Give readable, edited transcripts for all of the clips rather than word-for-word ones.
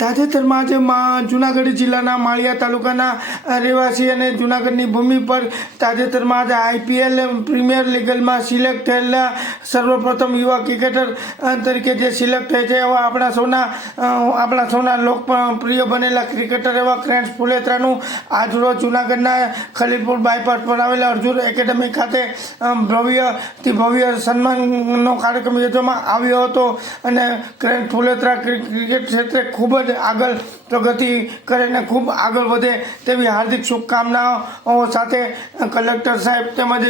તાજેતરમાં આજે જૂનાગઢ જિલ્લાના માળિયા તાલુકાના રહેવાસી અને જૂનાગઢની ભૂમિ પર તાજેતરમાં આજે આઈપીએલ પ્રીમિયર લીગમાં સિલેક્ટ થયેલા સર્વપ્રથમ યુવા ક્રિકેટર તરીકે જે સિલેક્ટ થાય છે એવા આપણા સૌના લોકપ્રિય બનેલા ક્રિકેટર એવા ક્રેન્સ ફુલેત્રાનું આજરોજ જૂનાગઢના ખલીલપુર બાયપાસ પર આવેલા અર્જુન એકેડમી ખાતે ભવ્યથી ભવ્ય સન્માનનો કાર્યક્રમ યોજવામાં આવ્યો હતો અને ક્રેન્સ ફુલેત્રા ક્રિકેટ ક્ષેત્રે ખૂબ જ આગળ પ્રગતિ કરે અને ખૂબ આગળ વધે તેવી હાર્દિક શુભકામનાઓ સાથે કલેક્ટર સાહેબ તેમજ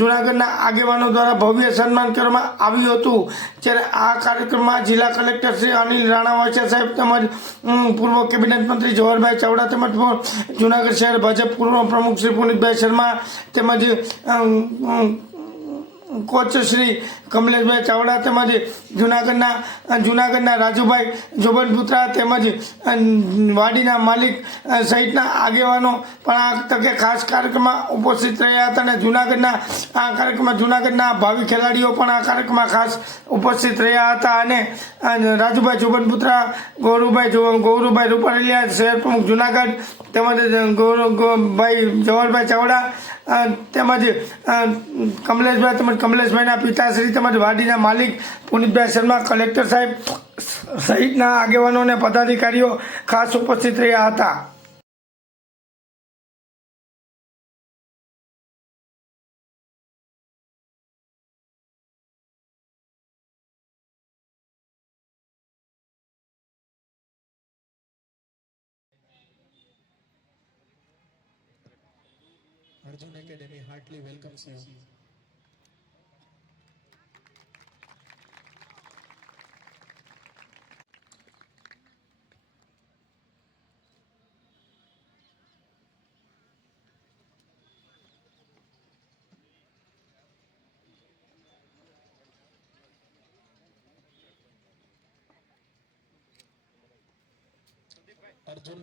જૂનાગઢના આગેવાનો દ્વારા ભવ્ય સન્માન કરવામાં આવ્યું હતું। જ્યારે આ કાર્યક્રમમાં જિલ્લા કલેક્ટર શ્રી અનિલ રાણાવાચા સાહેબ તેમજ પૂર્વ કેબિનેટ મંત્રી જવાહરભાઈ ચાવડા તેમજ જૂનાગઢ શહેર ભાજપ પૂર્વ પ્રમુખ શ્રી પુનિતભાઈ શર્મા તેમજ કોચ શ્રી કમલેશભાઈ ચાવડા તેમજ જૂનાગઢના રાજુભાઈ જોબનપુત્રા તેમજ વાડીના માલિક સહિતના આગેવાનો પણ આ તકે ખાસ કાર્યક્રમમાં ઉપસ્થિત રહ્યા હતા અને જૂનાગઢના ભાવિ ખેલાડીઓ પણ આ કાર્યક્રમમાં ખાસ ઉપસ્થિત રહ્યા હતા અને રાજુભાઈ જોબનપુત્રા ગૌરવભાઈ રૂપારેલિયા શહેર પ્રમુખ જૂનાગઢ તેમજ ગૌરવભાઈ જવાહરભાઈ ચાવડા તેમજ કમલેશભાઈ તેમજ કમલેશભાઈના પિતાશ્રી તેમજ વાડીના માલિક પુનિતભાઈ શર્મા કલેક્ટર સાહેબ સહિતના આગેવાનો અને પદાધિકારીઓ ખાસ ઉપસ્થિત રહ્યા હતા। Arjun Academy heartily welcomes you. Arjun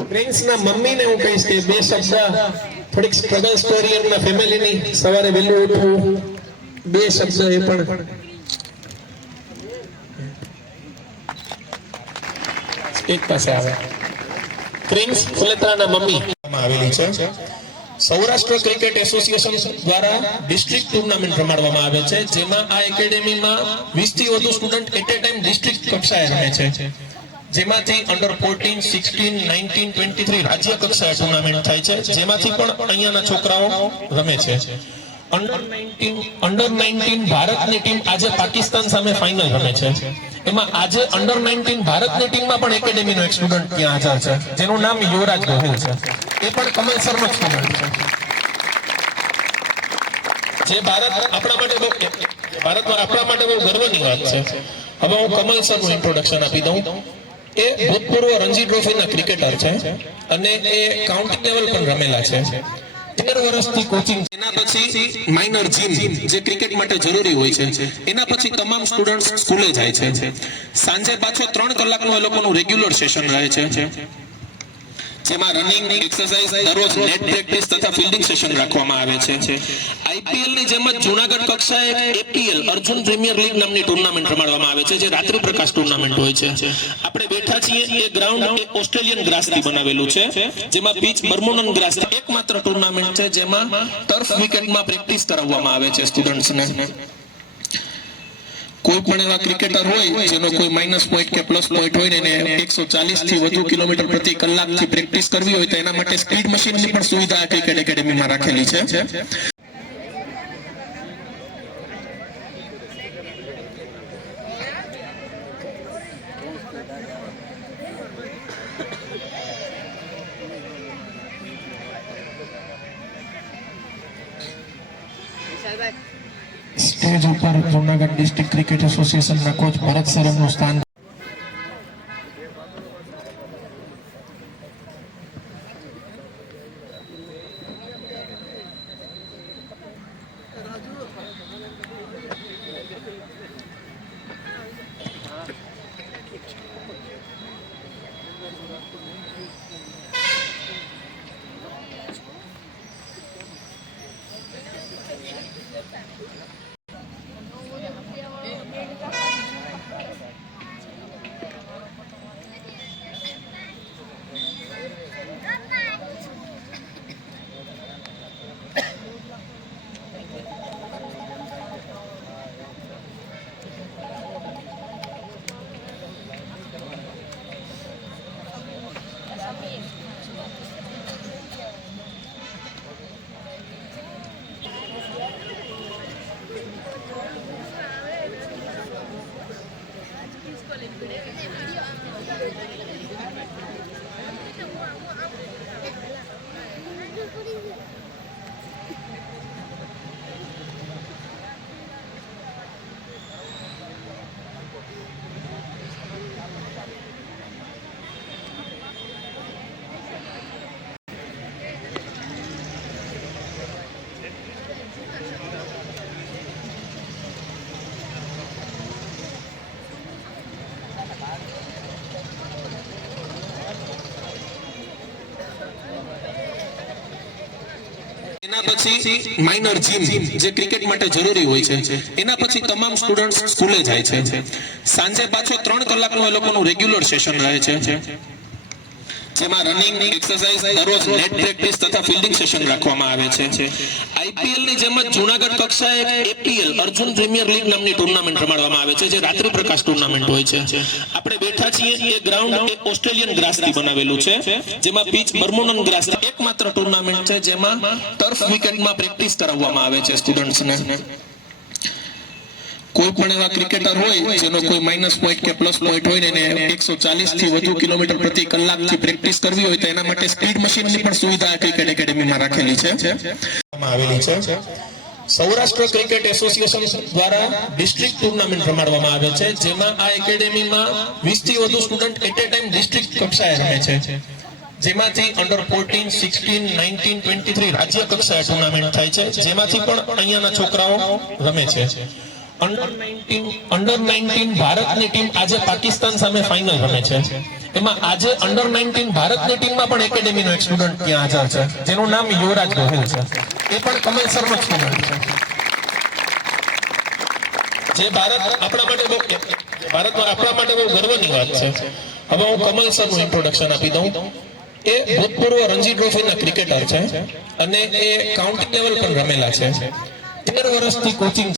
પ્રિન્સના મમ્મીને હું કહીશ કે બે શબ્દ થોડીક સ્ટ્રગલ સ્ટોરી એમના ફેમિલીની સવારે વહેલું ઉઠવું બે શબ્દ એ પણ એક પાસે આવે પ્રિન્સ ફુલેત્રાના મમ્મી આવેલી છે। સૌરાષ્ટ્ર ક્રિકેટ એસોસિએશન દ્વારા ડિસ્ટ્રિક્ટ ટુર્નામેન્ટ રમાડવામાં આવે છે જેમાં આ એકેડેમીમાં 20 થી વધુ student at a time district કક્ષાએ રમે છે જેમાંથી અંડર 14, 16, 19, 23 રાજ્ય કક્ષાએ ટુર્નામેન્ટ થાય છે જેમાંથી પણ અહીંયાના છોકરાઓ રમે છે। અંડર 19 ભારતની ટીમ આજે પાકિસ્તાન સામે ફાઇનલ રમે છે એમાં આજે અંડર 19 ભારતની ટીમમાં પણ એકેડેમીનો એક સ્ટુડન્ટ ત્યાં હાજર છે જેનું નામ યુવરાજ ગોહિલ છે એ પણ કમલસરનો સ્ટુડન્ટ છે જે આપણા માટે બહુ ગર્વની વાત છે। હવે હું કમલસરનું ઇન્ટ્રોડક્શન આપી દઉં। એ ભૂતપૂર્વ રણજી ટ્રોફીના ક્રિકેટર છે અને એ કાઉન્ટી લેવલ પણ રમેલા છે। 13 વર્ષથી કોચિંગ એના પછી માઇનર જીમ જે ક્રિકેટ માટે જરૂરી હોય છે એના પછી તમામ સ્ટુડન્ટ્સ સ્કૂલે જાય છે। સાંજે પાછો 3 કલાકનું એ લોકોનું રેગ્યુલર સેશન રહે છે જેમાં રનિંગ એક્સરસાઇઝ દરરોજ નેટ પ્રેક્ટિસ તથા ફિલ્ડિંગ સેશન રાખવામાં આવે છે। આઈપીએલ ની જેમ જ જૂનાગઢ કક્ષાએ એપીએલ અર્જુન પ્રીમિયર લીગ નામની ટુર્નામેન્ટ રમાડવામાં આવે છે જે રાત્રિ પ્રકાશ ટુર્નામેન્ટ હોય છે। આપણે બેઠા છીએ એ ગ્રાઉન્ડ એક ઓસ્ટ્રેલિયન ગ્રાસથી બનાવેલું છે જેમાં પીચ બર્મુડન ગ્રાસ એકમાત્ર ટુર્નામેન્ટ છે જેમાં ટર્ફ વિકેટમાં પ્રેક્ટિસ કરાવવામાં આવે છે સ્ટુડન્ટ્સને। કોઈ પણ એવા ક્રિકેટર હોય જેનો કોઈ માઇનસ પોઈન્ટ કે પ્લસ પોઈન્ટ હોય ને એને 140 થી વધુ કિલોમીટર પ્રતિ કલાકથી પ્રેક્ટિસ કરવી હોય તો એના માટે સ્પીડ મશીનની પણ સુવિધા ક્રિકેટ એકેડેમીમાં રાખેલી છે. સ્ટેજ ઉપર જૂનાગઢ ડિસ્ટ્રિક્ટ ક્રિકેટ એસોસિએશનના કોચ ભરત સરમનું સ્થાન. એના પછી માઇનર જીમ જે ક્રિકેટ માટે જરૂરી હોય છે. એના પછી તમામ સ્ટુડન્ટ્સ સ્કૂલે જાય છે. સાંજે પાછો 3 કલાકનું એ લોકોનું રેગ્યુલર સેશન રહે છે, જેમાં રનિંગ, એક્સરસાઇઝ, દરરોજ નેટ પ્રેક્ટિસ તથા ફિલ્ડિંગ સેશન રાખવામાં આવે છે. આઈપીએલ ની જેમ જ જૂનાગઢ કક્ષાએ એપીએલ અર્જુન પ્રીમિયર લીગ નામની ટુર્નામેન્ટ રમાડવામાં આવે છે, જે રાત્રિ પ્રકાશ ટુર્નામેન્ટ હોય છે. આપણે બેઠા છીએ એ ગ્રાઉન્ડ એ ઓસ્ટ્રેલિયન ગ્રાસથી બનાવેલું છે, જેમાં પીચ બર્મુડન ગ્રાસ. એકમાત્ર ટુર્નામેન્ટ છે જેમાં ટર્ફ વિકેટમાં પ્રેક્ટિસ કરાવવામાં આવે છે સ્ટુડન્ટ્સને. કોઈ પણ એવા ક્રિકેટર હોય જેનો કોઈ માઇનસ પોઈન્ટ કે પ્લસ પોઈન્ટ હોય ને એને 140 થી વધુ કિલોમીટર પ્રતિ કલાકથી પ્રેક્ટિસ કરવી હોય તો એના માટે સ્પીડ મશીનની પણ સુવિધા ક્રિકેટ એકેડેમીમાં રાખેલી છે. આવેલી છે. સૌરાષ્ટ્ર ક્રિકેટ એસોસિએશન દ્વારા ડિસ્ટ્રિક્ટ ટુર્નામેન્ટ રમાડવામાં આવે છે, જેમાં આ એકેડેમીમાં 20 થી વધુ student at a time district કક્ષાએ રમે છે, જેમાંથી અંડર 14, 16, 19, 23 રાજ્ય કક્ષાએ ટુર્નામેન્ટ થાય છે, જેમાંથી પણ અહીંયાના છોકરાઓ રમે છે. અંડર 19 ભારતની ટીમ આજે પાકિસ્તાન સામે ફાઇનલ રમે છે. એમાં આજે અંડર 19 ભારતની ટીમમાં પણ એકેડેમીનો એક સ્ટુડન્ટ ત્યાં હાજર છે, જેનું નામ યુવરાજ ગોહિલ છે. એ પણ કમલસરનો સ્ટુડન્ટ છે, જે આપણા માટે બહુ ગર્વની વાત છે. હવે હું કમલસરનું ઇન્ટ્રોડક્શન આપી દઉં. એ ભૂતપૂર્વ રણજી ટ્રોફીના ક્રિકેટર છે અને એ કાઉન્ટી લેવલ પર રમેલા છે. 13 વર્ષથી કોચિંગ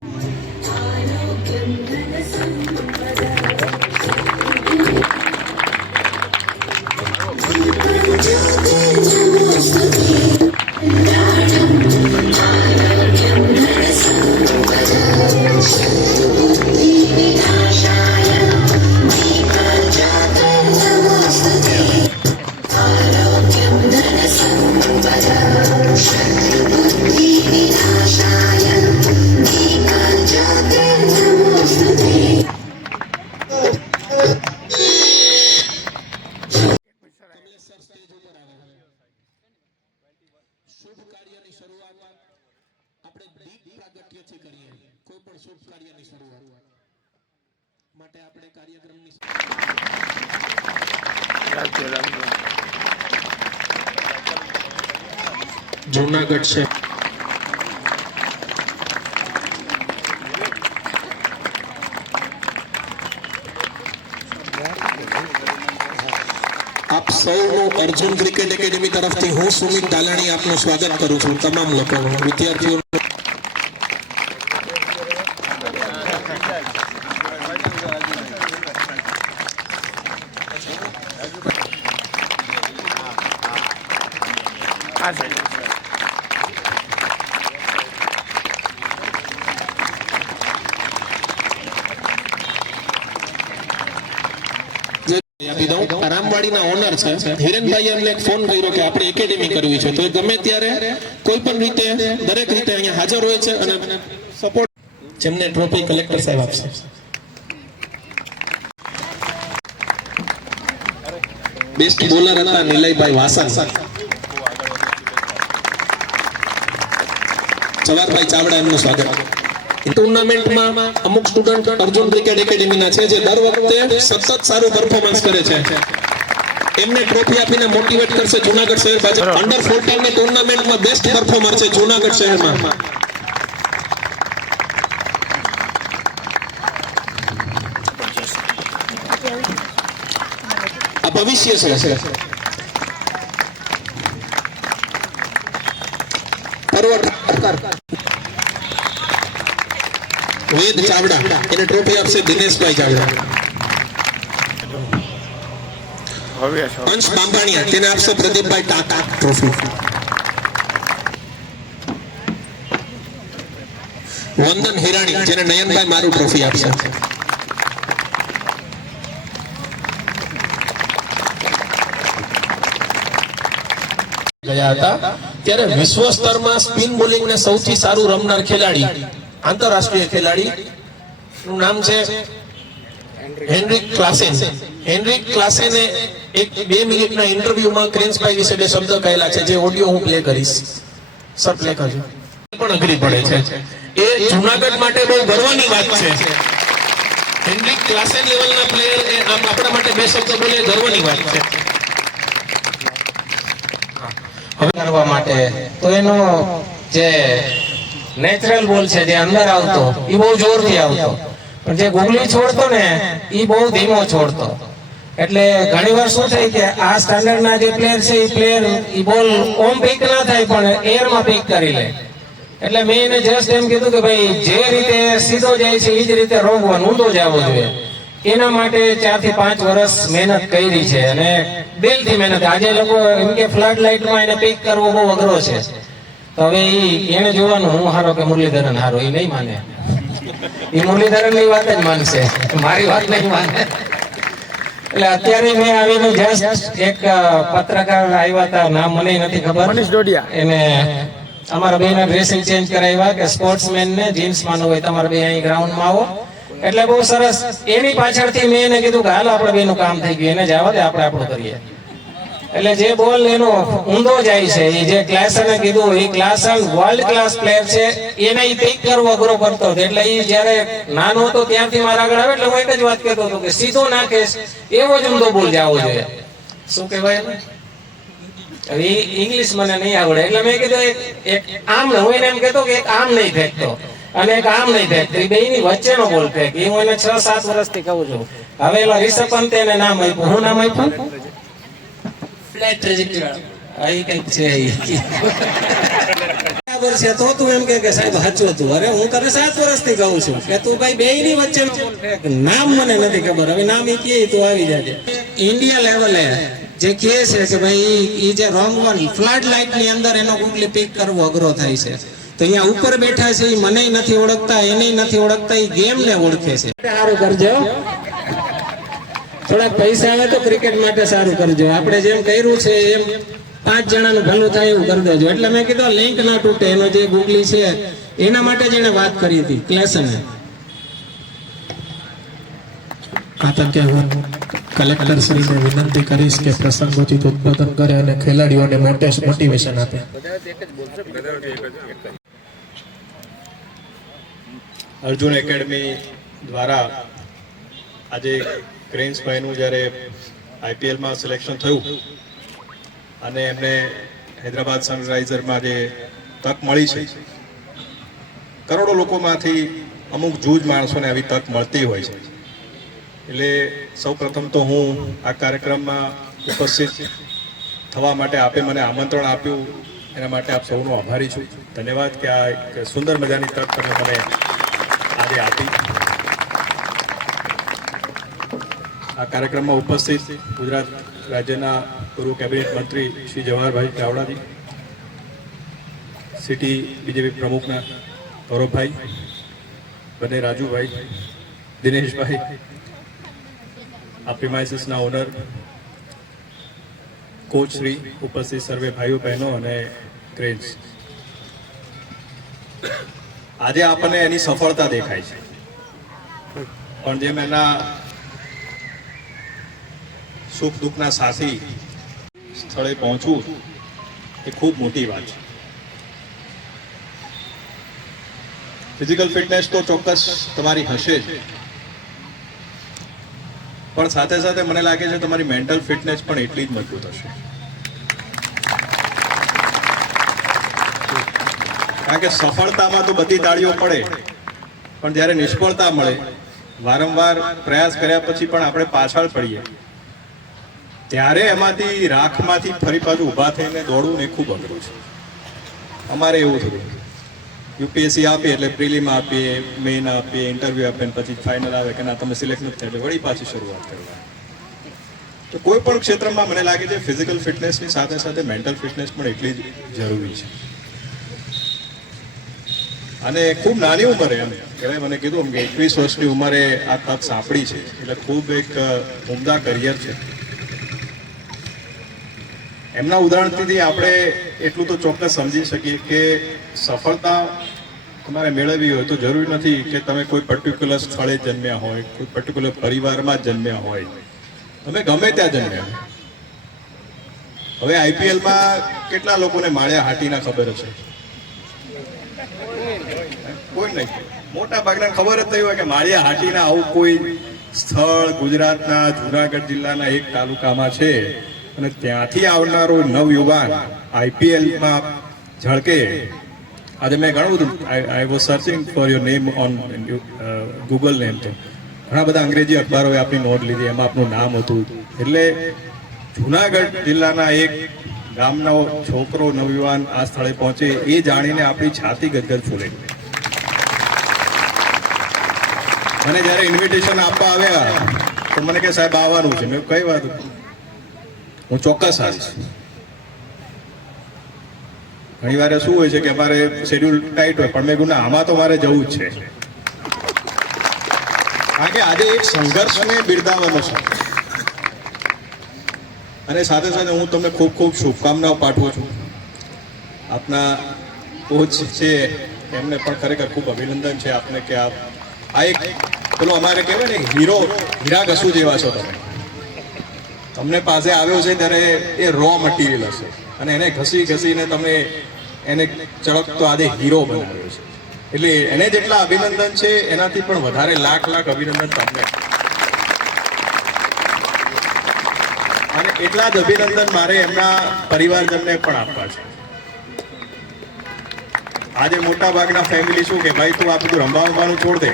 શુભ કાર્યની શરૂઆત આપણે દીપ પ્રાગટ્યથી કરીએ. કોઈ પણ શુભ કાર્યની શરૂઆત માટે આપણે કાર્યક્રમની જૂનાગઢ છે. આપ સૌનું અર્જુન ક્રિકેટ એકેડેમી તરફથી હું સુમિત ડાલાણી આપનું સ્વાગત કરું છું. તમામ લોકોનું, વિદ્યાર્થીઓ આપી દઉં. રામવાડીના ઓનર છે હિરેનભાઈએ અમને એક ફોન કર્યો કે આપણે એકેડેમી કરવી છે, તો એ ગમે ત્યારે કોઈ પણ રીતે દરેક રીતે અહીંયા હાજર હોય છે અને સપોર્ટ જેમને ટ્રોફી કલેક્ટર સાહેબ આપશે. બેસ્ટ બોલર હતા નિલયભાઈ વાસણ. જવાહરભાઈ ચાવડા એમનું સ્વાગત. ટુર્નામેન્ટમાં અમુક સ્ટુડન્ટ અર્જુન ક્રિકેટ એકેડેમીના છે જે દર વખતે સતત સારું પરફોર્મન્સ કરે છે. એમને ટ્રોફી આપીને મોટિવેટ કરશે જુનાગઢ શહેર ભાજપ. અંડર 14 ની ટુર્નામેન્ટમાં બેસ્ટ પરફોર્મર છે જુનાગઢ શહેરમાં. આ ભવિષ્ય છે. વેદ ચાવડા એને ટ્રોફી આપશે દિનેશભાઈ ચાવડા. અંશ બાંબાણીયા તેને આપશે પ્રદીપભાઈ ટાટા ટ્રોફી. વંદન હિરાણી જેને નયનભાઈ મારું ટ્રોફી આપશે. ગયા હતા ત્યારે વિશ્વ સ્તરમાં સ્પિન બોલિંગને સૌથી સારું રમનાર ખેલાડી, આંતરરાષ્ટ્રીય ખેલાડી નું નામ છે હેનરિક ક્લાસેન. હેનરિક ક્લાસેને એક 2 મિનિટના ઇન્ટરવ્યુમાં ક્રેન્સભાઈ વિશે 2 શબ્દ કહેલા છે, જે ઓડિયો હું પ્લે કરીશ. સર પ્લે કરજો. પણ અઘરી પડે છે. એ જુનાગઢ માટે બહુ ગર્વની વાત છે. હેનરિક ક્લાસેન લેવલના પ્લેયર એ આપણા માટે 2 શબ્દ બોલે ગર્વની વાત છે. કરવા માટે તો એનો જે નેચરલ બોલ છે જે અંદર આવતો એ બહુ જોરથી આવતો, પણ જે ગુગલી છોડતો ને એ બહુ ધીમો છોડતો. એટલે ઘણીવાર શું થાય કે આ સ્ટાન્ડર્ડના જે પ્લેયર છે એ પ્લેયર એ બોલ ઓમ પીક ના થાય પણ એરમાં પીક કરી લે. એટલે મેં એને જસ્ટ એમ કીધું કે ભાઈ જે રીતે સીધો જાય છે એ જ રીતે રોકવાનો, ઊંધો જવો જોઈએ. એના માટે 4 થી 5 વર્ષ મહેનત કરી છે અને દિલથી મહેનત. આજે લોકો એમ કે ફ્લડ લાઇટમાં એને પીક કરવો બહુ અઘરો છે. તો હવે એને જોવાનું હું હારો કે મુરલીધરન હારો, એ નહીં માને. એ મુરલીધરનની વાત જ માનશે, મારી વાત નહીં માને. એટલે અત્યારે મેં આવીને જસ્ટ એક પત્રકાર આવ્યા હતા, નામ મને નથી ખબર, મનીષ ડોડિયા, એને અમારા બેના ડ્રેસિંગ ચેન્જ કરાવ્યા કે સ્પોર્ટ્સમેન ને જીન્સ માનવું હોય તમારે બે અહીં ગ્રાઉન્ડમાં આવો. એટલે બહુ સરસ. એની પાછળથી મેં એને કીધું કે હાલ આપણે બેનું કામ થઈ ગયું, એને જવા દે, આપણે આપણું કરીએ. એટલે જે બોલ એનો ઊંધો જાય છે, એ જે ક્લાસને કીધું એ ક્લાસન વર્લ્ડ ક્લાસ પ્લેયર છે, એને એ પીક કરવો અઘરો કરતો હતો. એટલે એ જયારે નાનો હતો ત્યાંથી મારા આગળ આવે એટલે હું એક જ વાત કહેતો હતો કે સીધો નાખેશ એવો જ ઊંધો બોલ જવો જોઈએ. શું કહેવાય હવે ઇંગ્લિશ મને નહીં આવડે એટલે મેં કીધું એક આમ, હું એને એમ કહેતો કે એક આમ નહીં ફેંકતો અને એક આમ નહીં ફેંકતો, એ બેની વચ્ચેનો બોલ ફેંક. એ હું એને 6-7 વર્ષથી કહું છું. હવે એલા રિષભ પંતે એને નામ આપ્યું. હું નામ આપ્યું? Flat trajectory. આ કંઈક છે બરાબર છે. તો તું એમ કે સાહેબ સાચું હતું. અરે હું તને 7 વર્ષથી કહું છું કે તું ભાઈ બેયની વચ્ચેનો બોલ ફેંક. નામ મને નથી ખબર, હવે નામ એ કહે તો આવી જાય. ઇન્ડિયા લેવલે જે કહે છે કે ભાઈ એ જે રોંગ વન ફ્લડ લાઇટ ની અંદર એનો ગુગલી પીક કરવો અઘરો થાય છે. તો અહીંયા ઉપર બેઠા છે એ મને નથી ઓળખતા, એને નથી ઓળખતા, એ ગેમ ને ઓળખે છે. સારું કરજો, થોડાક પૈસા આવે તો ક્રિકેટ માટે સારું કરજો. આપણે જેમ કર્યું છે એમ 5 જણાનું ભલું થાય એવું કરી દેજો. એટલે મેં કીધું લિંક ના તૂટે. એનો જે ગુગલી છે એના માટે જ એને વાત કરી હતી ક્લેસને. કલેક્ટર શ્રીને વિનંતી કરીશ કે પ્રસંગોચિત ઉદ્બોધન કરે અને ખેલાડીઓને મોટિવેશન આપે. અર્જુન એકેડમી દ્વારા આજે ક્રેન્સભાઈનું જ્યારે આઈપીએલમાં સિલેક્શન થયું અને એમને હૈદરાબાદ સનરાઇઝરમાં જે તક મળી છે, કરોડો લોકોમાંથી અમુક જૂજ માણસોને આવી તક મળતી હોય છે. એટલે સૌ પ્રથમ તો હું આ કાર્યક્રમમાં ઉપસ્થિત થવા માટે આપે મને આમંત્રણ આપ્યું એના માટે આપ સૌનો આભારી છું. ધન્યવાદ કે આ એક સુંદર મજાની તક તમે મને આજે આપી. આ કાર્યક્રમમાં ઉપસ્થિત ગુજરાત રાજ્યના પૂર્વ કેબિનેટ મંત્રી શ્રી જવાહરભાઈ ચાવડાજી, સિટી બીજેપી પ્રમુખના ગૌરવભાઈ, બંને રાજુભાઈ, દિનેશભાઈ, આ પ્રિમાઇસીસના ઓનર, કોચ શ્રી, ઉપસ્થિત સર્વે ભાઈઓ બહેનો અને ક્રેન્સ, આજે આપણને એની સફળતા દેખાય છે, પણ જેમ એના સુખ દુઃખના સાથી સ્થળે પહોંચવું એ ખૂબ મોટી વાત છે. ફિઝિકલ ફિટનેસ તો ચોક્કસ તમારી હશે જ, પણ સાથે સાથે મને લાગે છે તમારી મેન્ટલ ફિટનેસ પણ એટલી જ મજબૂત હશે. કારણ કે સફળતામાં તો બધી તાળીઓ પડે, પણ જ્યારે નિષ્ફળતા મળે, વારંવાર પ્રયાસ કર્યા પછી પણ આપણે પાછળ પડીએ, ત્યારે એમાંથી રાખમાંથી ફરી પાછું ઊભા થઈને દોડવું ને ખૂબ અઘરું છે. અમારે એવું થયું, યુપીએસસી આપીએ એટલે પ્રિલિમ આપીએ, મેઇન આપીએ, ઇન્ટરવ્યુ આપીએ, પછી ફાઇનલ આવે કે ના તમે સિલેક્ટ નથી થાય એટલે વળી પાછી શરૂઆત કરવાની. તો કોઈ પણ ક્ષેત્રમાં મને લાગે છે ફિઝિકલ ફિટનેસની સાથે સાથે મેન્ટલ ફિટનેસ પણ એટલી જ જરૂરી છે. અને ખૂબ નાની ઉંમરે એમ કહેવાય, મને કીધું કે 21 વર્ષની ઉંમરે આ તક સાંપડી છે એટલે ખૂબ એક ઉમદા કરિયર છે. એમના ઉદાહરણથી આપણે એટલું તો ચોક્કસ સમજી શકીએ કે સફળતા તમારે મેળવવી હોય તો જરૂરી નથી કે તમે કોઈ પર્ટિક્યુલર સ્થળે જન્મ્યા હોય, કોઈ પર્ટિક્યુલર પરિવારમાં જન્મ્યા હોય, તમે ગમે ત્યાં જન્મ્યા હોય. હવે આઈપીએલમાં કેટલા લોકોને માળિયા હાટીના ખબર હશે? કોઈ નહીં. મોટા ભાગના ખબર જ નહીં હોય કે માળિયા હાટીના આવું કોઈ સ્થળ ગુજરાતના જુનાગઢ જિલ્લાના એક તાલુકામાં છે, અને ત્યાંથી આવનારો નવયુવાન આઈપીએલમાં ઝળકે. આજે મેં ઘણું બધું I was searching for your name on Google name, તો ઘણા બધા અંગ્રેજી અખબારોએ આપણી નોંધ લીધી, એમાં આપનું નામ હતું. એટલે જુનાગઢ જિલ્લાના એક ગામનો છોકરો નવયુવાન આ સ્થળે પહોંચે એ જાણીને આપણી છાતી ગદગદ ફૂલે. મને જ્યારે ઇન્વિટેશન આપવા આવ્યા તો મને કે સાહેબ આવવાનું છે. મેં કઈ વાત, હું ચોક્કસ આવીશ. ઘણી વાર શું હોય છે કે અમારે શેડ્યુલ ટાઈટ હોય, પણ મેં કીધું ના, આમાં તો મારે જવું જ છે. કારણ કે આજે એક સંઘર્ષને બિરદાવવાનો છે, અને સાથે સાથે હું તમને ખૂબ ખૂબ શુભકામનાઓ પાઠવું છું. આપના કોચ છે એમને પણ ખરેખર ખૂબ અભિનંદન છે આપને કે આ એક પેલો અમારે કહેવાય ને હીરો, હીરા ઘસુ જેવા છો તમે. તમને પાસે આવ્યો છે ત્યારે એ રો મટીરિયલ હશે, અને એને ઘસી ઘસીને તમે એને ચળકતો આજે હીરો બનાવ્યો છે. એટલે એને જેટલા અભિનંદન છે એનાથી પણ વધારે લાખ લાખ અભિનંદન તમને. અને એટલા જ અભિનંદન મારે એમના પરિવારજનને પણ આપવા છે. આજે મોટા ભાગના ફેમિલી શું કે ભાઈ તું આ બધું રમવાનું છોડ દે,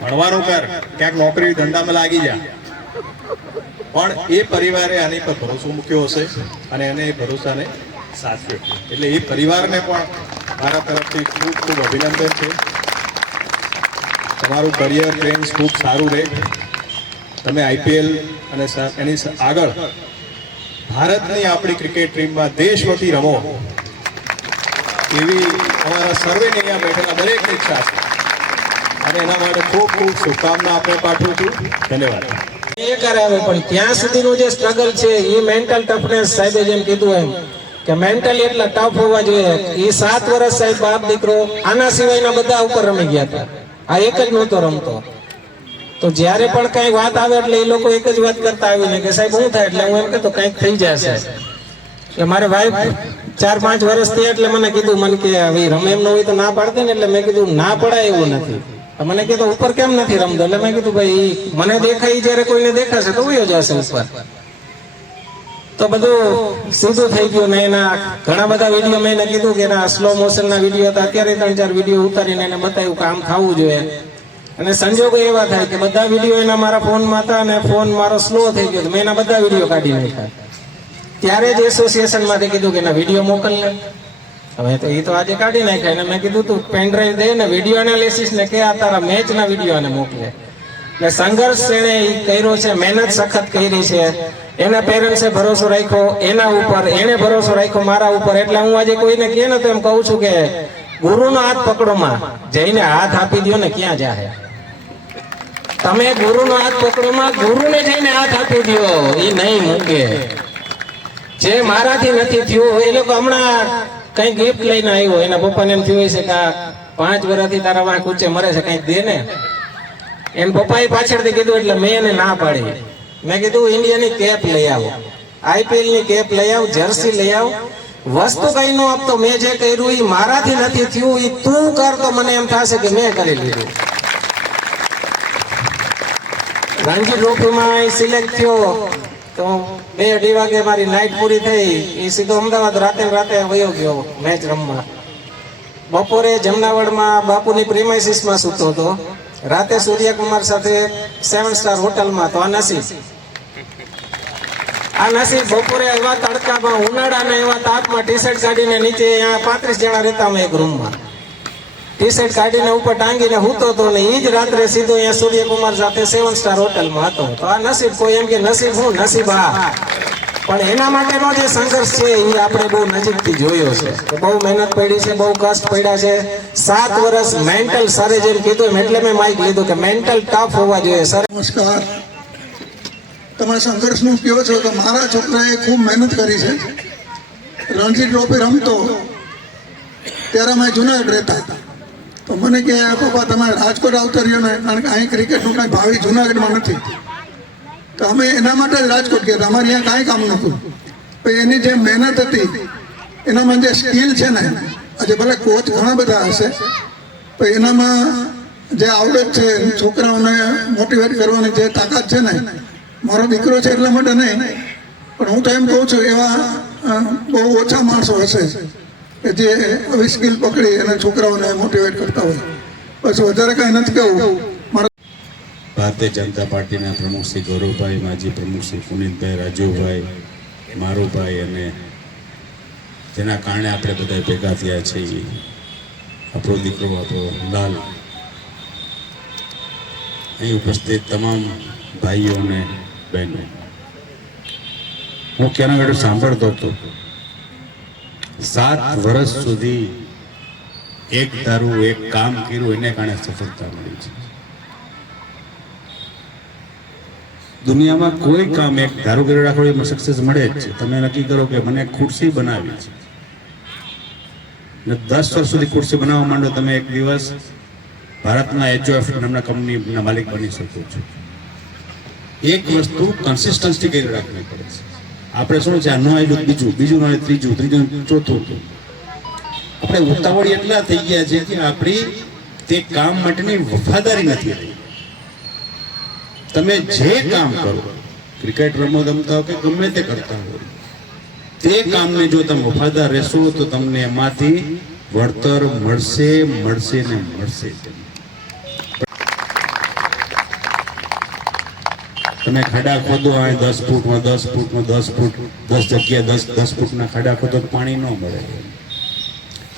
ભણવાનું કર, ક્યાંક નોકરી ધંધામાં લાગી જા. પણ એ પરિવારે આની પર ભરોસો મૂક્યો હશે અને એને એ ભરોસાને સાચવ્યો. એટલે એ પરિવારને પણ મારા તરફથી ખૂબ ખૂબ અભિનંદન છે. તમારું કરિયર ટ્રેન્ડ ખૂબ સારું રહે. તમે આઈપીએલ અને એની આગળ ભારતની આપણી ક્રિકેટ ટીમમાં દેશ વતી રમો એવી અમારા સર્વેની અહીંયા બેઠેલા દરેકની ઈચ્છા છે, અને એના માટે ખૂબ ખૂબ શુભકામના આપણે પાઠવું છું. ધન્યવાદ. એ કરાવે, પણ ત્યાં સુધીનું જે સ્ટ્રગલ છે એ મેન્ટલ ટફનેસ, સાહેબે જેમ કીધું એમ કે મેન્ટલી એટલા ટફ હોવા જોઈએ. એ 7 વર્ષ સાહેબ બાપ દીકરો આના સિવાયના બધા ઉપર રમી ગયા હતા, આ એક જ નહોતો રમતો. તો જ્યારે પણ કઈ વાત આવે એટલે એ લોકો એક જ વાત કરતા આવીને કે સાહેબ શું થાય, એટલે હું એમ કહેતો કંઈક થઈ જશે. કે મારે વાઈફ 4-5 વર્ષ થયા એટલે મને કીધું, મને કે હવે રમે એમ ન હોય તો ના પાડતી ને, એટલે મેં કીધું ના પડાય એવું નથી. મને કીધું ઉપર કેમ નથી રમતો, એટલે મેં કીધું ભાઈ મને દેખાય જ્યારે કોઈને દેખાશે તો ઉયો જશે ઉપર. તો બધું સીધું થઈ ગયું ને એના ઘણા બધા વિડીયો મેં એને કીધું કે એના સ્લો મોશનના વિડીયો હતા, અત્યારે 3-4 વિડીયો ઉતારીને એને બતાવ્યું કે આમ ખાવું જોઈએ. અને સંજોગો એવા થાય કે બધા વિડીયો એના મારા ફોનમાં હતા અને ફોન મારો સ્લો થઈ ગયો, મેં એના બધા વિડીયો કાઢી નાખ્યા. ત્યારે જ એસોસિએશનમાંથી કીધું કે એના વિડીયો મોકલને. હવે તો એ તો આજે કાઢી નાખ્યા, અને મેં કીધું તું પેનડ્રાઈવ દે ને વિડીયો એનાલિસિસ ને કે આ તારા મેચના વિડીયો એને મોકલે. એટલે સંઘર્ષ એને કર્યો છે, મહેનત સખત કરી છે. એના પેરેન્ટ્સે ભરોસો રાખ્યો એના ઉપર, એને ભરોસો રાખ્યો મારા ઉપર. એટલે હું આજે કોઈને કહે ને તો એમ કહું છું કે ગુરુનો હાથ પકડોમાં જઈને હાથ આપી દો ને ક્યાં જાહે. તમે ગુરુનો હાથ પકડોમાં ગુરુને જઈને હાથ આપી દો, એ નહીં મૂકે. જે મારાથી નથી થયું એ લોકો હમણાં કઈ ગિફ્ટ લઈને આવ્યો, એના પપ્પાને એમ થયું છે કે આ 5 વર્ષથી તારા વાંક ઊંચે મરે છે, કઈક દે ને. એમ પપ્પાએ પાછળથી કીધું એટલે મેં એને ના પાડી. મેં કીધું ઇન્ડિયાની કેપ લઈ આવો, IPL ની કેપ લઈ આવ, જર્સી લઈ આવ. વસ્તુ કઈ નો આપતો, મેં જે કર્યું એ મારાથી નથી થયું, એ તું કર તો મને એમ થશે કે મેં કરી લીધું. રણજી ટ્રોફીમાં સિલેક્ટ થયો તો 2-2:30 વાગે મારી નાઇટ પૂરી થઈ, એ સીધો અમદાવાદ રાતે વયો ગયો મેચ રમવા. બપોરે જમનાવડમાં બાપુની પ્રીમાઇસીસમાં સૂતો હતો, રાતે સૂર્યકુમાર સાથે 7 સ્ટાર હોટલમાં. તો આ નસીબ બપોરે એવા તડકામાં, ઉનાળાના એવા તાપમાં ટી-શર્ટ કાઢીને નીચે અહીંયા 35 જણા રહેતા અમે એક રૂમમાં, ટી-શર્ટ કાઢીને ઉપર ટાંગીને હૂતો હતો ને એ જ રાત્રે સીધો અહીંયા સૂર્યકુમાર સાથે 7 સ્ટાર હોટલમાં હતો. તો આ નસીબ. કોઈ એમ કે નસીબ હું, નસીબ આ. પણ એના માટેનો જે સંઘર્ષ છે એ આપણે બહુ નજીકથી જોયો છે. બહુ મહેનત પડી છે, બહુ કષ્ટ પડ્યા છે. 7 વર્ષ મેન્ટલ, સરે જેમ કીધું એમ, એટલે મેં માઇક લીધું કે મેન્ટલ ટફ હોવા જોઈએ. સર નમસ્કાર. તમે સંઘર્ષનું કહો છો તો મારા છોકરાએ ખૂબ મહેનત કરી છે. રણજી ટ્રોફી રમતો ત્યારે અમે જુનાગઢ રહેતા હતા. તો મને કે પપ્પા તમે રાજકોટ આવતા રહ્યો ને, કારણ કે અહીં ક્રિકેટનું કાંઈ ભાવિ જુનાગઢમાં નથી. તો અમે એના માટે જ રાજકોટ ગયા હતા, અમારે અહીંયા કાંઈ કામ નહોતું. પણ એની જે મહેનત હતી, એનામાં જે સ્કિલ છે ને, આજે ભલે કોચ ઘણા બધા હશે, પણ એનામાં જે આવડત છે, છોકરાઓને મોટિવેટ કરવાની જે તાકાત છે ને, મારો દીકરો છે એટલા માટે નહીં, પણ હું તો એમ કહું છું એવા બહુ ઓછા માણસો હશે કે જે આવી સ્કિલ પકડી અને છોકરાઓને મોટિવેટ કરતા હોય. બસ વધારે કાંઈ નથી કહું. ભારતીય જનતા પાર્ટીના પ્રમુખ શ્રી ગૌરવભાઈ, માજી પ્રમુખ શ્રી પુનિતભાઈ, રાજુભાઈ, મારુભાઈ, અને જેના કારણે આપણે બધા ભેગા થયા છીએ, આપણો દીકરો, આપણો લાલ, અહીં ઉપસ્થિત તમામ ભાઈઓ અને બહેનો. હું ક્યાંના ઘડે સાંભળતો હતો, 7 વર્ષ સુધી એક ધારું એક કામ કર્યું, એને કારણે સફળતા મળી છે. દુનિયામાં કોઈ કામ એક ધારું કર્યું રાખો એમાં સક્સેસ મળે જ છે. તમે નક્કી કરો કે મને ખુરશી બનાવી છે ને 10 વર્ષ સુધી ખુરશી બનાવવા માંડો, તમે એક દિવસ ભારતના HOF નામના કંપનીના માલિક બની શકો છો. એક વસ્તુ કન્સિસ્ટન્સી કરી રાખવી પડે છે. આપણે શું છે, આ ન આવ્યું બીજું ન આવ્યું ત્રીજું ચોથું. આપણે ઉતાવળી એટલા થઈ ગયા છે કે આપણી તે કામ માટેની વફાદારી નથી રહી. તમે જે કામ કરો, ક્રિકેટ રમો, રમતા હો કે ગમે તે કરતા હોય, તે કામને જો તમે વફાદાર રહેશો તો તમને એમાંથી વળતર મળશે ને મળશે. તમે ખાડા ખોદો, 10 ફૂટમાં 10 ફૂટમાં 10 ફૂટ, 10 જગ્યાએ 10 ફૂટના ખાડા ખોદો, પાણી ન મળે.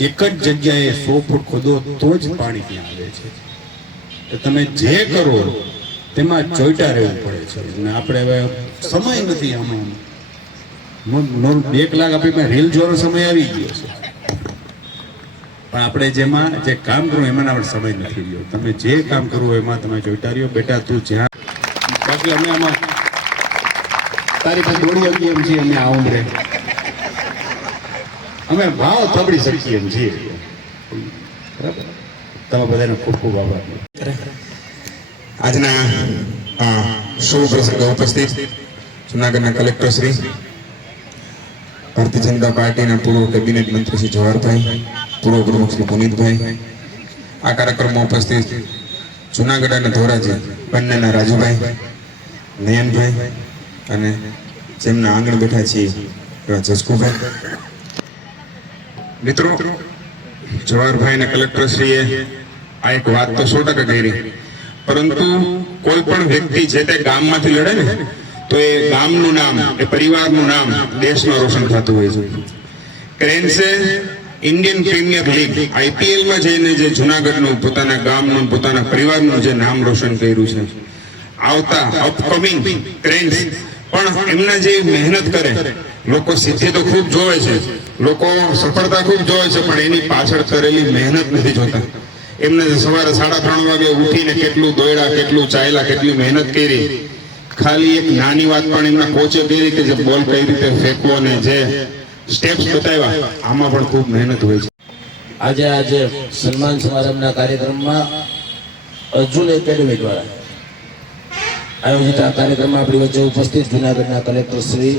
એક જ જગ્યાએ 100 ફૂટ ખોદો તો જ પાણી ત્યાં આવે છે. તમે જે કરો તેમાં ચોઈટા રહેવું પડે છે. અને આપણે હવે સમય નથી, આમાં 1 કલાક આપણી પાસે રીલ જોવાનો સમય આવી ગયો છે, પણ આપણે જેમાં જે કામ કરવું એમાં આપણે સમય નથી રહ્યો. તમે જે કામ કરવું એમાં તમે ચોઈટા રહ્યો. બેટા તું જ્યાં, બાકી અમે આમાં તારી પાસે દોડી શકીએ એમ છીએ, અમે આ ઉંમરે અમે ભાવ તબડી શકીએ એમ છીએ. બરાબર, તમે બધાને ખૂબ ખૂબ આભાર. આજના શુભ પ્રસંગે ઉપસ્થિત જૂનાગઢના કલેક્ટર શ્રી, ભારતીય જનતા પાર્ટીના પૂર્વ કેબિનેટ મંત્રી શ્રી જવાહરભાઈ, પૂર્વ પ્રમુખ શ્રી પુનિતભાઈ, આ કાર્યક્રમમાં ઉપસ્થિત જૂનાગઢ અને ધોરાજી બંનેના રાજુભાઈ, નયનભાઈ, અને જેમના આંગણ બેઠા છીએ એવા જસકુભાઈ. મિત્રો, જવાહરભાઈ અને કલેક્ટર શ્રીએ આ એક વાત તો 100% કરી, પરંતુ કોઈ પણ વ્યક્તિ જે તે ગામમાંથી લડે ને તો એ ગામનું નામ, એ પરિવારનું નામ દેશમાં રોશન થતું હોય છે. ક્રેન્સે ઇન્ડિયન પ્રીમિયર લીગ IPL માં જઈને જે જૂનાગઢનું, પોતાના ગામનું, પોતાના પરિવારનું જે નામ રોશન કર્યું છે, આવતા અપકમિંગ ક્રેન્સ પણ એમને જે મહેનત કરે, લોકો સિદ્ધિ તો ખૂબ જોવે છે, લોકો સફળતા ખૂબ જોવે છે, પણ એની પાછળ કરેલી મહેનત નથી જોતા. એમને સવારે 3:30 વાગે ઉઠીને કેટલું દોડ્યા, કેટલું ચાલ્યા, કેટલી મહેનત કરી. ખાલી એક નાની વાત પણ એમના કોચે કરી કે જે બોલ કઈ રીતે ફેંકવો ને જે સ્ટેપ્સ બતાવ્યા, આમાં પણ ખૂબ મહેનત હોય છે. આજે સન્માન સમારંભના કાર્યક્રમમાં અર્જુન એકેડમી દ્વારા આયોજિત આ કાર્યક્રમમાં આપણી વચ્ચે ઉપસ્થિત જૂનાગઢના કલેક્ટર શ્રી,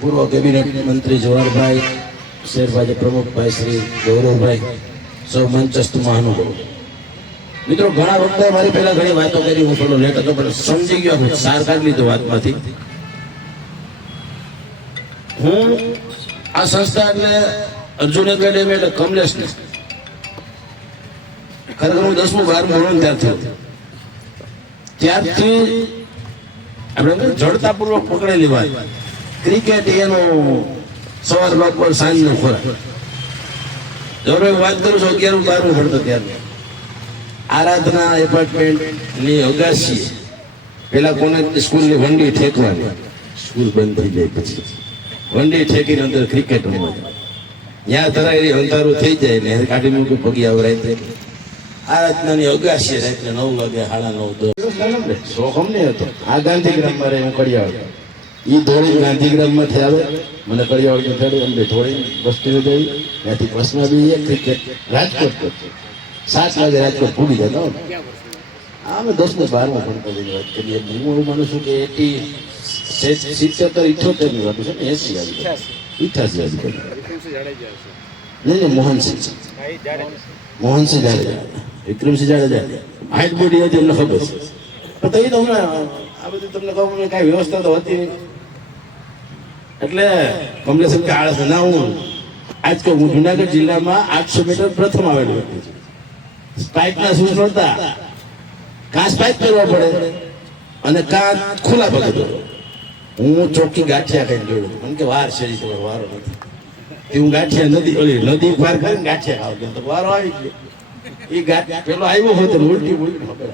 પૂર્વ કેબિનેટ મંત્રી જવાહરભાઈ, શહેર ભાજપ પ્રમુખભાઈ શ્રી ગૌરવભાઈ, સૌ મંચસ્થ મહાનુભાવો. મિત્રો, ઘણા વખતે મારી પહેલા ઘણી વાતો કરી, હું થોડો લેટ હતો પણ સમજી ગયો, હું સાર કાઢી લીધો વાતમાંથી. હું આ સંસ્થા એટલે અર્જુન એકેડેમી એટલે કમલેશ ને ખરેખર હું 10મું 12મું ભણું ત્યારથી આપણે જડતાપૂર્વક પકડેલી વાત. ક્રિકેટ એનો સવાર બપોર સાંજનો ખોરાક. જરૂર વાત કરું છું 11મું 12મું ભણતો ત્યારે આરાધના એપાર્ટમેન્ટની અગાશી પેલા કોને સ્કૂલની વંડી ઠેકવાની, સ્કૂલ બંધ થઈ જાય પછી વંડી ઠેકીને અંદર ક્રિકેટ રમવા, ત્યાં તરાઈ અંધારું થઈ જાય ને કાઢી મૂકી પગી આવરાય. આરાધનાની અગાશી રાત્રે 9 વાગે 9:30 શોખ અમને હતો. આ ગાંધીગ્રામમાં રહે, હું કડિયાવાડ, એ ધોળી ગાંધીગ્રામમાંથી આવે, મને કડિયાવાડની થડી અમને ધોળી બસ્તી ગઈ, ત્યાંથી બસમાં બી ક્રિકેટ રાજકોટ કરતો. 7 વાગે રાજકોટ ભૂલી જતા. અમે 10મું 12મું ભણતો વાત કરીએ. હું એવું માનું છું કે 77 ની વાત છે ને 80 આવી 88 આવી નહીં, મોહનસિંહ જાડેજા, વિક્રમસિંહ જાડેજા હાઈટ બોડી હતી એમને ખબર છે. પણ તો હમણાં આ બધું તમને કહું, કાંઈ વ્યવસ્થા તો હતી નહીં. એટલે કમલેશ કે આળસ ના, હું આજ કહું, હું જુનાગઢ જિલ્લામાં 800 મીટર પ્રથમ આવેલું હતું. સ્પાઇકના શૂઝ નહોતા, કાં સ્પાઇક કરવા પડે અને કાં ખુલ્લા પગે દોડો. હું ચોખ્ખી ગાંઠિયા કઈ દોડું, કારણ કે વાર શેરી તમારો વારો નથી. હું ગાંઠિયા નદી પાર કરીને ગાંઠિયા ખાવ તો વારો આવી ગયો. એ ગાંઠ પેલો આવ્યો હોય તો ઉલટી ખબર.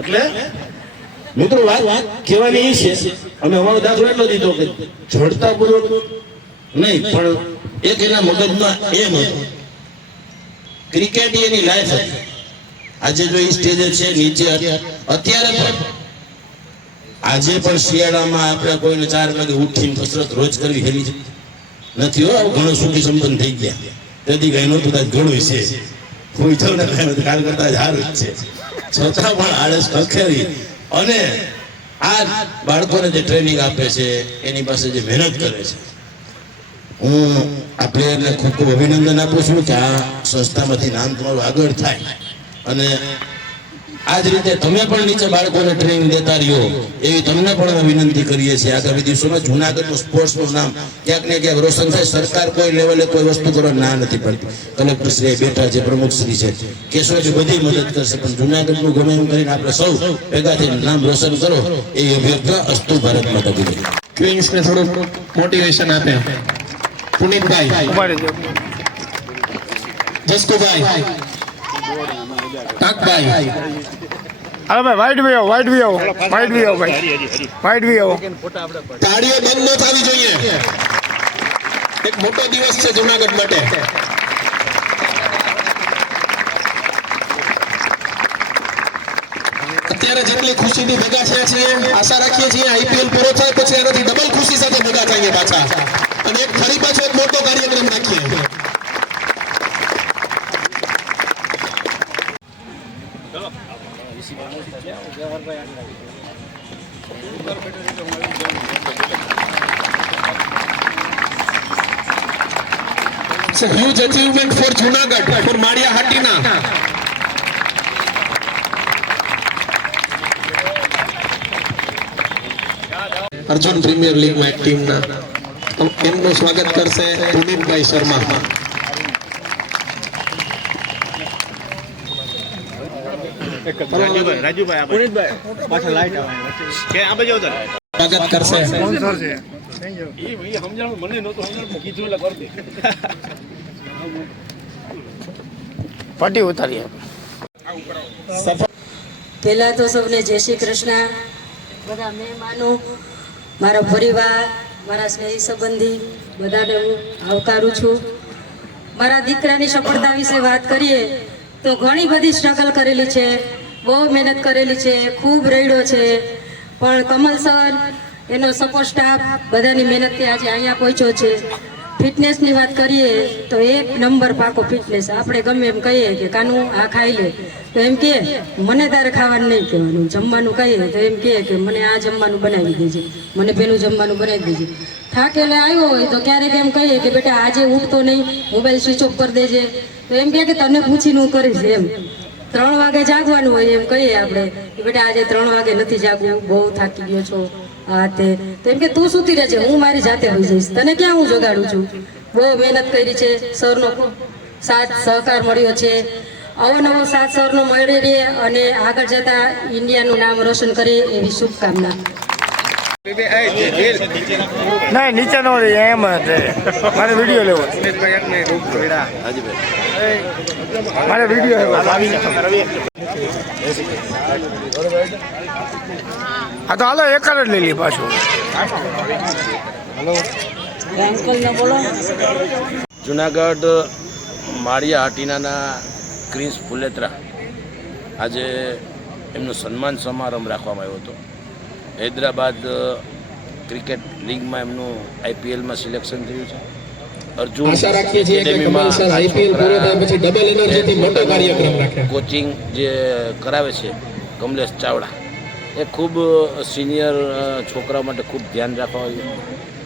એટલે મિત્રો, વાત કહેવાની એ છે, અમે અમારો દાખલો એટલો દીધો કે જડતાપૂર્વક નહીં, પણ એક એના મગજમાં એમ હતું, ક્રિકેટ એની લાઈફ હતી. આજે જો એ સ્ટેજે છે નીચે, અત્યારે પણ આજે પણ શિયાળામાં આપણે કોઈને 4 વાગે ઉઠીને કસરત રોજ કરવી હેલી છે નથી. હો, ઘણો સુખી સંબંધ થઈ ગયા. તેથી કઈ નહોતું, ઘણું છે. કોઈ તો ને કાલ કરતા સારું જ છે. છતાં પણ આળસ ખખેરી અને આ બાળકોને જે ટ્રેનિંગ આપે છે, એની પાસે જે મહેનત કરે છે, હું આ પ્લેયરને ખૂબ ખૂબ અભિનંદન આપું છું કે આ સંસ્થામાંથી નામ તમારું આગળ થાય. અને આ જ રીતે તમે પણ નીચે બાળકોને ટ્રેનિંગ દેતા રહ્યો, એવી તમને પણ અમે વિનંતી કરીએ છીએ. આગામી દિવસોમાં જૂનાગઢનું સ્પોર્ટ્સનું નામ ક્યાંક ને ક્યાંક રોશન થાય. સરકાર કોઈ લેવલે કોઈ વસ્તુ કરવા ના નથી પડતી. કલેક્ટર શ્રી બેઠા છે, પ્રમુખ શ્રી છે, કેશવજી બધી મદદ કરશે, પણ જૂનાગઢનું ગમે એમ કરીને આપણે સૌ ભેગા થઈને નામ રોશન કરો એ અભ્યર્થના અસ્તુ ભારત માતા કી જય. ક્વીન્સને થોડું મોટિવેશન આપે. પુનિતભાઈ, જસકુભાઈ, કાકભાઈ, અરે ભાઈ વાઈટ બી આવો, વાઈટ બી આવો, વાઈટ બી આવો, ભાઈ વાઈટ બી આવો. તાળીઓ બંધ ન થવી જોઈએ. એક મોટો દિવસ છે જૂનાગઢ માટે. અત્યારે જેટલી ખુશીથી ભેગા થયા છીએ, આશા રાખીએ છીએ આઈપીએલ પૂરો થાય પછી એનાથી ડબલ ખુશી સાથે ભેગા થઈએ પાછા, અને એક ફરી પાછો એક મોટો કાર્યક્રમ રાખીએ. It's a huge achievement for Junagadh, for Madia Hatina. Arjun premier લીગમાં એક ટીમના એમનું સ્વાગત કરશે પુનિતભાઈ શર્મા. સ્વાગત કરશે. પટ્ટી ઉતારીએ. પહેલા તો સૌને જય શ્રી કૃષ્ણ. બધા મહેમાનો મારો પરિવાર, મારા સ્નેહી સંબંધી બધાને હું આવકારું છું. મારા દીકરાની સફળતા વિશે વાત કરીએ તો ઘણી બધી સ્ટ્રગલ કરેલી છે, બહુ મહેનત કરેલી છે, ખૂબ રડ્યો છે, પણ કમલ સર, એનો સપોર્ટ સ્ટાફ બધાની મહેનતથી આજે અહીંયા પહોંચ્યો છે. ફિટનેસની વાત કરીએ તો 1 નંબર પાકો ફિટનેસ. આપણે ગમે એમ કહીએ કે કાનું આ ખાઈ લે તો એમ કહે મને તારે ખાવાનું નહીં કહેવાનું. જમવાનું કહીએ તો એમ કહે કે મને આ જમવાનું બનાવી દેજે, મને પેલું જમવાનું બનાવી દેજે. થાકેલે આવ્યો હોય તો ક્યારેક એમ કહીએ કે બેટા આજે ઉઠતો નહીં, મોબાઈલ સ્વિચ ઓફ કરી દેજે, તો એમ કહે કે તને પૂછીને હું કરીશ. એમ 3 વાગે જાગવાનું હોય એમ કહીએ આપણે કે બેટા આજે 3 વાગે નથી જાગવું, બહુ થાકી ગયો છો આ તે, તો એમ કે તું સૂતી રહેજે, હું મારી જાતે હોઈ જઈશ, તને ક્યાં હું જગાડું છું. બહુ મહેનત કરી છે. સરનો ખૂબ સાથ સહકાર મળ્યો છે. અવનવો સાથ સરનો મળી રહે અને આગળ જતા ઇન્ડિયાનું નામ રોશન કરે એવી શુભકામના. ના નીચે નો રહી એમ જ મારે વિડીયો લેવો, મારે વિડીયો હા તો હાલો એક જ લઈ લઈએ પાછું. જુનાગઢ માળિયા હાટીનાના ક્રિસ ફુલેત્રા આજે એમનો સન્માન સમારંભ રાખવામાં આવ્યો હતો. હૈદરાબાદ ક્રિકેટ લીગમાં એમનું આઈપીએલમાં સિલેક્શન થયું છે. અર્જુન કોચિંગ જે કરાવે છે કમલેશ ચાવડા, એ ખૂબ સિનિયર છોકરાઓ માટે ખૂબ ધ્યાન રાખવા આવ્યું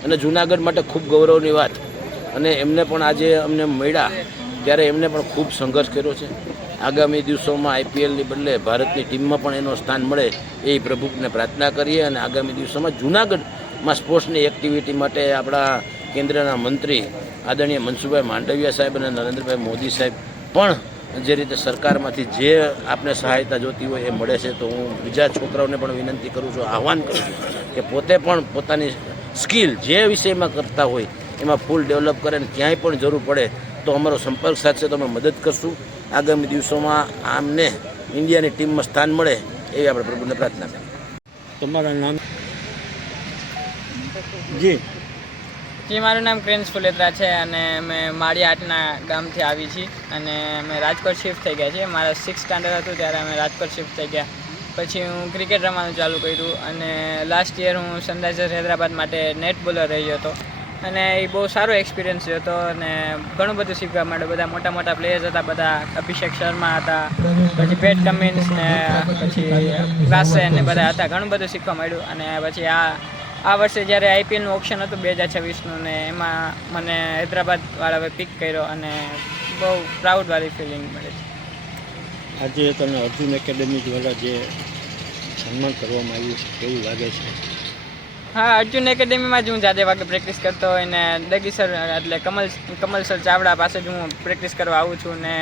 અને જુનાગઢ માટે ખૂબ ગૌરવની વાત. અને એમને પણ આજે અમને મળ્યા ત્યારે એમને પણ ખૂબ સંઘર્ષ કર્યો છે. આગામી દિવસોમાં આઈપીએલની બદલે ભારતની ટીમમાં પણ એનું સ્થાન મળે એ પ્રભુને પ્રાર્થના કરીએ. અને આગામી દિવસોમાં જુનાગઢમાં સ્પોર્ટ્સની એક્ટિવિટી માટે આપણા કેન્દ્રના મંત્રી આદરણીય મનસુખભાઈ માંડવિયા સાહેબ અને નરેન્દ્રભાઈ મોદી સાહેબ પણ જે રીતે સરકારમાંથી જે આપને સહાયતા જોતી હોય એ મળે છે. તો હું બીજા છોકરાઓને પણ વિનંતી કરું છું, આહવાન કરું છું કે પોતે પણ પોતાની સ્કિલ જે વિષયમાં કરતા હોય એમાં ફૂલ ડેવલપ કરે અને ક્યાંય પણ જરૂર પડે તો અમારો સંપર્ક સાધશે તો અમે મદદ કરશું. આગામી દિવસોમાં આમને ઇન્ડિયાની ટીમમાં સ્થાન મળે એવી આપણે પ્રભુને પ્રાર્થના કરીએ. તમારા નામ? જી મારું નામ ક્રિન્સ ફુલેત્રા છે અને અમે માળિયાહાટના ગામથી આવી છીએ અને અમે રાજકોટ શિફ્ટ થઈ ગયા છીએ. મારા 6th સ્ટાન્ડર્ડ હતું ત્યારે અમે રાજકોટ શિફ્ટ થઈ ગયા. પછી હું ક્રિકેટ રમવાનું ચાલુ કર્યું અને લાસ્ટ યર હું સનરાઇઝર્સ હૈદરાબાદ માટે નેટ બોલર રહ્યો હતો અને એ બહુ સારો એક્સપિરિયન્સ હતો અને ઘણું બધું શીખવા મળ્યું. બધા મોટા મોટા પ્લેયર્સ હતા, બધા અભિષેક શર્મા હતા, પછી પેટ કમિન્સ ને પછી ક્લાસેન ને બધા હતા. ઘણું બધું શીખવા મળ્યું અને પછી આ વર્ષે જ્યારે આઈપીએલનું ઓપ્શન હતું 2026નું ને એમાં મને હૈદરાબાદવાળાએ પિક કર્યો અને બહુ પ્રાઉડવાળી ફિલિંગ મળે છે. આજે તમે અર્જુન એકેડેમી દ્વારા જે સન્માન કરવામાં આવ્યું છે કેવું લાગે છે? હા, અર્જુન એકેડેમીમાં જ હું જાતે વાગે પ્રેક્ટિસ કરતો હોય ને દગી સર એટલે કમલ સર ચાવડા પાસે જ હું પ્રેક્ટિસ કરવા આવું છું ને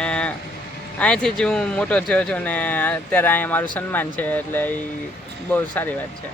અહીંથી જ હું મોટો થયો છું ને અત્યારે અહીંયા મારું સન્માન છે એટલે એ બહુ સારી વાત છે.